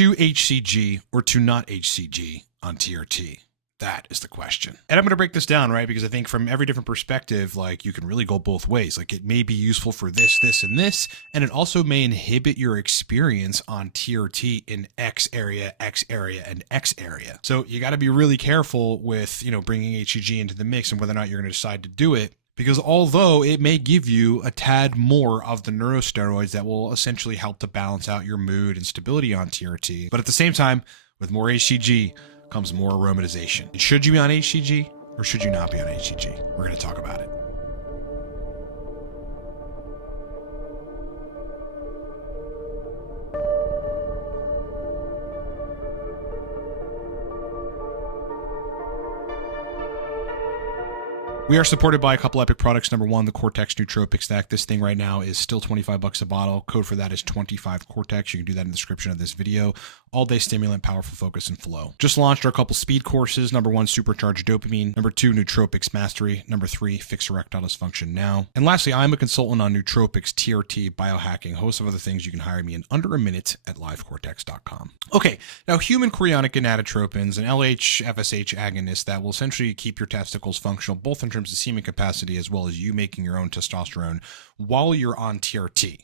to HCG or to not HCG on TRT? That is the question. And I'm going to break this down, right? Because I think from every different perspective, like you can really go both ways. Like it may be useful for this, this, and this, and it also may inhibit your experience on TRT in X area, and X area. So you got to be really careful with, bringing HCG into the mix and whether or not you're going to decide to do it. Because although it may give you a tad more of the neurosteroids that will essentially help to balance out your mood and stability on TRT, but at the same time, with more HCG comes more aromatization. And should you be on HCG or should you not be on HCG? We're going to talk about it. We are supported by a couple epic products. Number one, the Cortex Nootropics Stack. This thing right now is still $25 a bottle. Code for that is 25Cortex. You can do that in the description of this video. All-day stimulant, powerful focus, and flow. Just launched our couple speed courses. Number one, Supercharged Dopamine. Number two, Nootropics Mastery. Number three, Fix Erectile Dysfunction Now. And lastly, I'm a consultant on Nootropics, TRT, biohacking, host of other things. You can hire me in under a minute at livecortex.com. Okay, now human chorionic gonadotropins and LH, FSH agonists that will essentially keep your testicles functional, both in terms of semen capacity as well as you making your own testosterone while you're on TRT.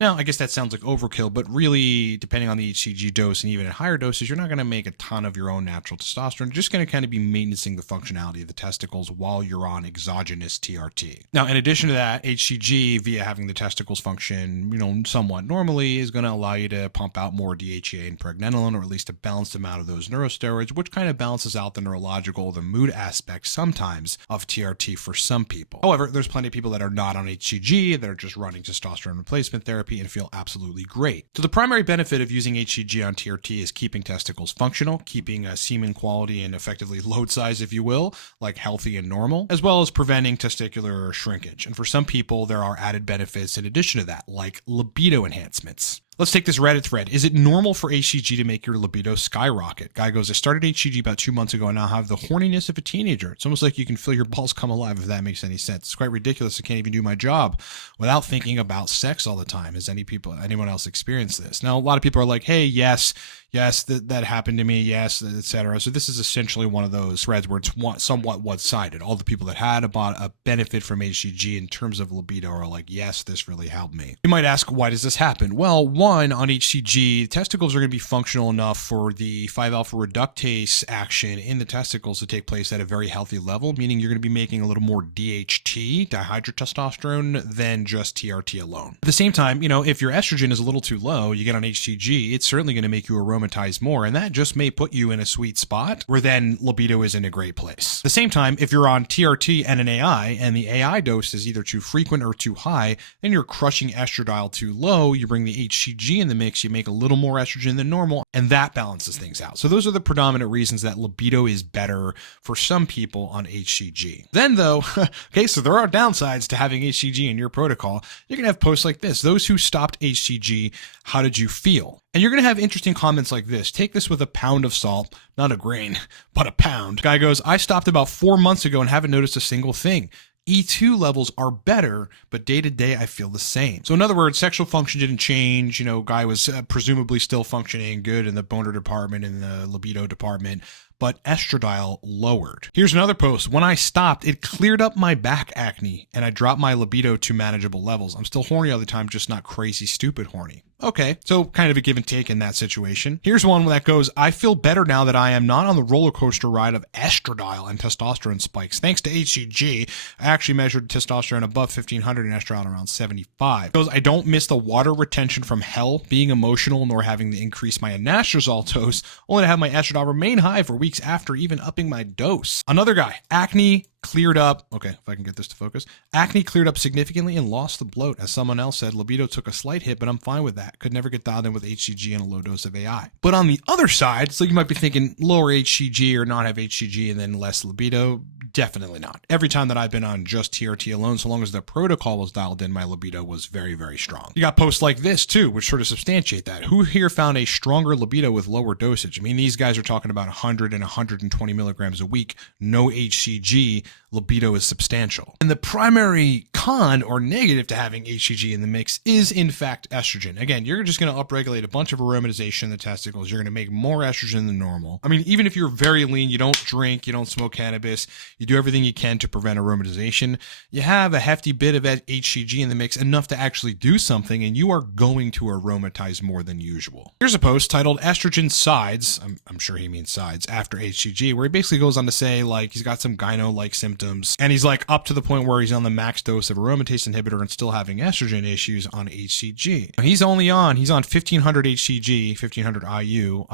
Now, I guess that sounds like overkill, but really, depending on the HCG dose and even at higher doses, you're not going to make a ton of your own natural testosterone. You're just going to kind of be maintaining the functionality of the testicles while you're on exogenous TRT. Now, in addition to that, HCG, via having the testicles function, somewhat normally, is going to allow you to pump out more DHEA and pregnenolone, or at least a balanced amount of those neurosteroids, which kind of balances out the neurological, the mood aspect sometimes of TRT for some people. However, there's plenty of people that are not on HCG, that are just running testosterone replacement therapy and feel absolutely great. So the primary benefit of using HCG on TRT is keeping testicles functional, keeping semen quality and effectively load size, if you will, like healthy and normal, as well as preventing testicular shrinkage. And for some people, there are added benefits in addition to that, like libido enhancements. Let's take this Reddit thread. Is it normal for HCG to make your libido skyrocket? Guy goes, I started HCG about 2 months ago and now have the horniness of a teenager. It's almost like you can feel your balls come alive, if that makes any sense. It's quite ridiculous. I can't even do my job without thinking about sex all the time. Has anyone else experienced this? Now, a lot of people are like, hey, yes, that happened to me, yes, etc. So this is essentially one of those threads where it's somewhat one-sided. All the people that had a benefit from HCG in terms of libido are like, yes, this really helped me. You might ask, why does this happen? Well, one, on HCG, testicles are going to be functional enough for the 5-alpha reductase action in the testicles to take place at a very healthy level, meaning you're going to be making a little more DHT, dihydrotestosterone, than just TRT alone. At the same time, if your estrogen is a little too low, you get on HCG, it's certainly going to make you aromatize more, and that just may put you in a sweet spot where then libido is in a great place. At the same time, if you're on TRT and an AI, and the AI dose is either too frequent or too high, then you're crushing estradiol too low, you bring the HCG in the mix, you make a little more estrogen than normal, and that balances things out. So those are the predominant reasons that libido is better for some people on HCG. Then though, okay, so there are downsides to having HCG in your protocol. You're going to have posts like this. Those who stopped HCG, how did you feel? And you're going to have interesting comments like this. Take this with a pound of salt, not a grain, but a pound. Guy goes, I stopped about 4 months ago and haven't noticed a single thing. E2 levels are better, but day to day I feel the same. So in other words, sexual function didn't change. Guy was presumably still functioning good in the boner department, in the libido department, but estradiol lowered. Here's another post. When I stopped, it cleared up my back acne and I dropped my libido to manageable levels. I'm still horny all the time, just not crazy stupid horny. Okay, so kind of a give and take in that situation. Here's one that goes, I feel better now that I am not on the roller coaster ride of estradiol and testosterone spikes. Thanks to HCG, I actually measured testosterone above 1500 and estradiol around 75. It goes, I don't miss the water retention from hell, being emotional, nor having to increase my anastrozole dose, only to have my estradiol remain high for weeks after even upping my dose. Another guy, acne cleared up. Okay, if I can get this to focus. Acne cleared up significantly and lost the bloat. As someone else said, libido took a slight hit, but I'm fine with that. Could never get dialed in with HCG and a low dose of AI. But on the other side, so you might be thinking lower HCG or not have HCG and then less libido. Definitely not. Every time that I've been on just TRT alone, so long as the protocol was dialed in, my libido was very, very strong. You got posts like this too, which sort of substantiate that. Who here found a stronger libido with lower dosage? I mean, these guys are talking about 100 and 120 milligrams a week, no HCG, libido is substantial. And the primary con or negative to having HCG in the mix is in fact estrogen. Again, you're just going to upregulate a bunch of aromatization in the testicles. You're going to make more estrogen than normal. I mean, even if you're very lean, you don't drink, you don't smoke cannabis, you do everything you can to prevent aromatization, you have a hefty bit of HCG in the mix, enough to actually do something, and you are going to aromatize more than usual. Here's a post titled Estrogen Sides, I'm sure he means sides, after HCG, where he basically goes on to say, like, he's got some gyno-like symptoms, and he's like up to the point where he's on the max dose of aromatase inhibitor and still having estrogen issues on HCG. He's on 1500 HCG, 1500 IU,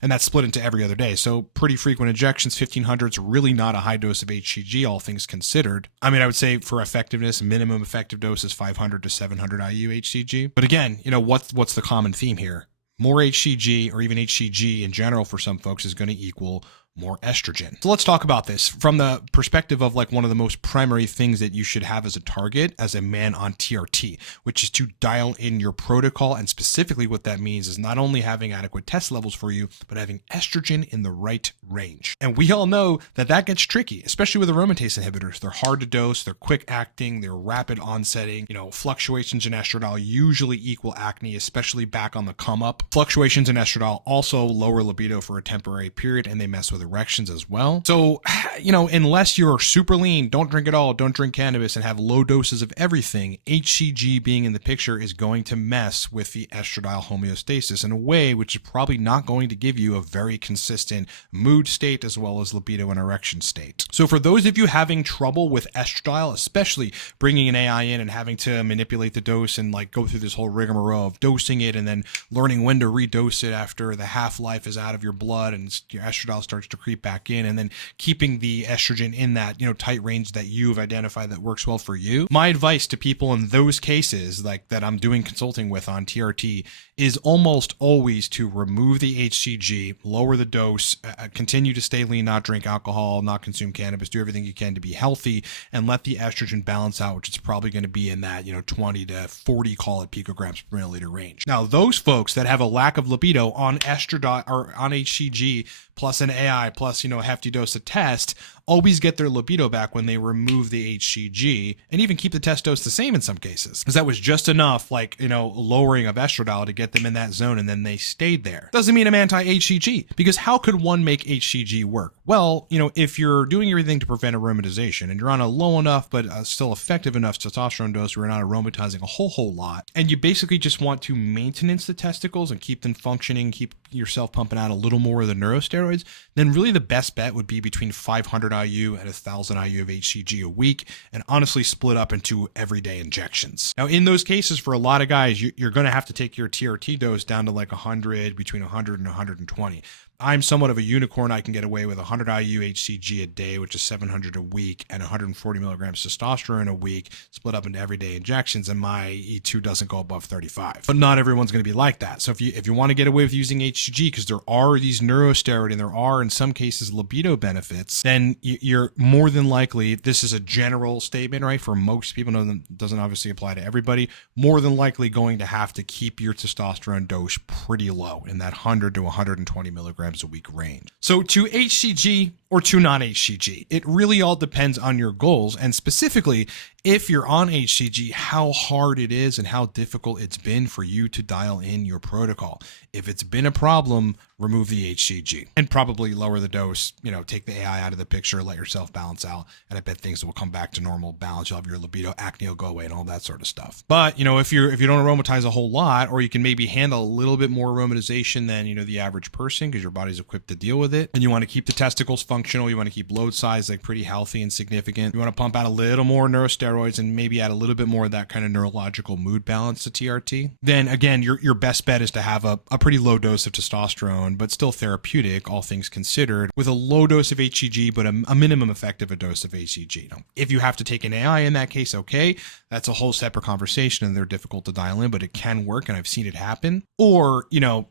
and that's split into every other day. So pretty frequent injections. 1500 is really not a high dose of HCG, all things considered. I mean, I would say for effectiveness, minimum effective dose is 500 to 700 IU HCG. But again, you know, what's the common theme here? More HCG, or even HCG in general for some folks, is going to equal more estrogen. So let's talk about this from the perspective of like one of the most primary things that you should have as a target as a man on TRT, which is to dial in your protocol. And specifically what that means is not only having adequate test levels for you, but having estrogen in the right range. And we all know that that gets tricky, especially with aromatase inhibitors. They're hard to dose, they're quick acting, they're rapid onsetting. You know, fluctuations in estradiol usually equal acne, especially back on the come up. Fluctuations in estradiol also lower libido for a temporary period, and they mess with erections as well. So, you know, unless you're super lean, don't drink at all, don't drink cannabis, and have low doses of everything, HCG being in the picture is going to mess with the estradiol homeostasis in a way which is probably not going to give you a very consistent mood state as well as libido and erection state. So for those of you having trouble with estradiol, especially bringing an AI in and having to manipulate the dose and like go through this whole rigmarole of dosing it and then learning when to redose it after the half-life is out of your blood and your estradiol starts to creep back in, and then keeping the estrogen in that, you know, tight range that you've identified that works well for you. My advice to people in those cases, like that I'm doing consulting with on TRT, is almost always to remove the HCG, lower the dose, continue to stay lean, not drink alcohol, not consume cannabis, do everything you can to be healthy, and let the estrogen balance out, which is probably going to be in that, you know, 20 to 40, call it, picograms per milliliter range. Now, those folks that have a lack of libido on estradiol or on HCG plus an AI plus, you know, a hefty dose of test, always get their libido back when they remove the HCG, and even keep the test dose the same in some cases, because that was just enough, like, you know, lowering of estradiol to get them in that zone, and then they stayed there. Doesn't mean I'm anti-HCG, because how could one make HCG work? Well, you know, if you're doing everything to prevent aromatization and you're on a low enough but still effective enough testosterone dose where you're not aromatizing a whole lot, and you basically just want to maintenance the testicles and keep them functioning, keep yourself pumping out a little more of the neurosteroids, then really the best bet would be between 500 IU and 1000 IU of HCG a week, and honestly split up into everyday injections. Now, in those cases, for a lot of guys, you're going to have to take your TRT dose down to like 100, between 100 and 120. I'm somewhat of a unicorn. I can get away with 100 IU HCG a day, which is 700 a week, and 140 milligrams testosterone a week, split up into everyday injections, and my E2 doesn't go above 35. But not everyone's going to be like that. So if you want to get away with using HCG, because there are these neurosteroid and there are in some cases libido benefits, then you're more than likely, this is a general statement, right, for most people, doesn't obviously apply to everybody, more than likely going to have to keep your testosterone dose pretty low in that 100 to 120 milligrams a week range. So to HCG or to non-HCG, it really all depends on your goals, and specifically if you're on HCG, how hard it is and how difficult it's been for you to dial in your protocol. If it's been a problem, remove the HCG and probably lower the dose, you know, take the AI out of the picture, let yourself balance out, and I bet things will come back to normal balance. You'll have your libido, acne will go away, and all that sort of stuff. But, you know, if you don't aromatize a whole lot, or you can maybe handle a little bit more aromatization than, you know, the average person, because your body's equipped to deal with it, and you want to keep the testicles functional, you want to keep load size like pretty healthy and significant, you want to pump out a little more neurosteroid steroids and maybe add a little bit more of that kind of neurological mood balance to TRT, then again, your best bet is to have a pretty low dose of testosterone, but still therapeutic, all things considered, with a low dose of HCG, but a minimum effective dose of HCG. Now, if you have to take an AI in that case, okay, that's a whole separate conversation and they're difficult to dial in, but it can work and I've seen it happen. Or,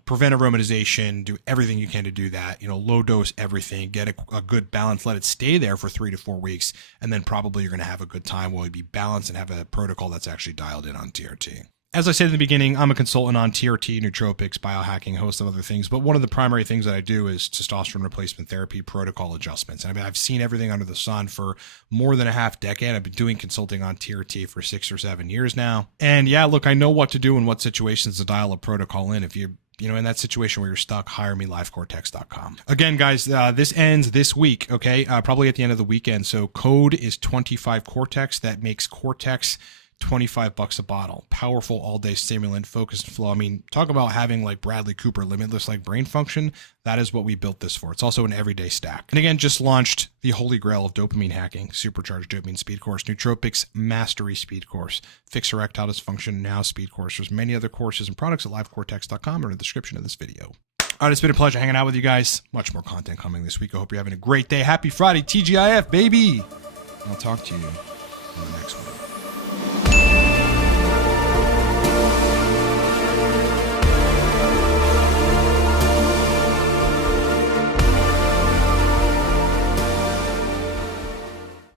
prevent aromatization, do everything you can to do that, low dose everything, get a good balance, let it stay there for 3 to 4 weeks, and then probably you're going to have a good time where you'd be balanced and have a protocol that's actually dialed in on TRT. As I said in the beginning, I'm a consultant on TRT, nootropics, biohacking, a host of other things, but one of the primary things that I do is testosterone replacement therapy protocol adjustments. And I've seen everything under the sun for more than a half decade. I've been doing consulting on TRT for 6 or 7 years now. And yeah, look, I know what to do in what situations to dial a protocol in. If you're in that situation where you're stuck, hire me, livecortex.com. Again, guys, this ends this week, okay? Probably at the end of the weekend. So code is 25 Cortex. That makes Cortex $25 a bottle. Powerful all-day stimulant, focus and flow. I mean, talk about having like Bradley Cooper, limitless like brain function. That is what we built this for. It's also an everyday stack. And again, just launched the holy grail of dopamine hacking, Supercharged Dopamine Speed Course, Nootropics Mastery Speed Course, Fix Erectile Dysfunction Now Speed Course. There's many other courses and products at livecortex.com or in the description of this video. All right, it's been a pleasure hanging out with you guys. Much more content coming this week. I hope you're having a great day. Happy Friday, TGIF, baby. I'll talk to you in the next one.